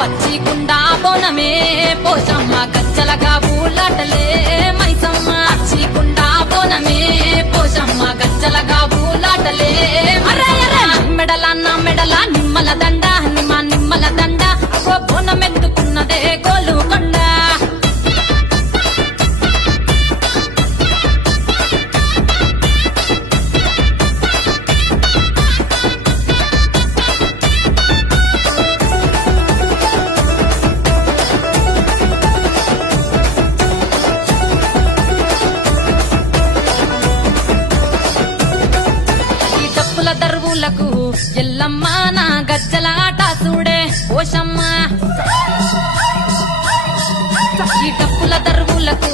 పచ్చికుండా బోనమే పోషమ్మ గజ్జలగా పూలాటలే మైసమ్మ పచ్చికుండా బోనమే పోషమ్మ గజ్జలగా పూలాటలే మెడల మెడల నిమ్మల దండ నిమ్మల దండ అగో బోనమెత్తుకున్నదే గోలుకొండ దరువులకు ఎల్లమ్మ నా గజ్జల ఆట చూడే పోషమ్మ ఈ డప్పుల దరువులకు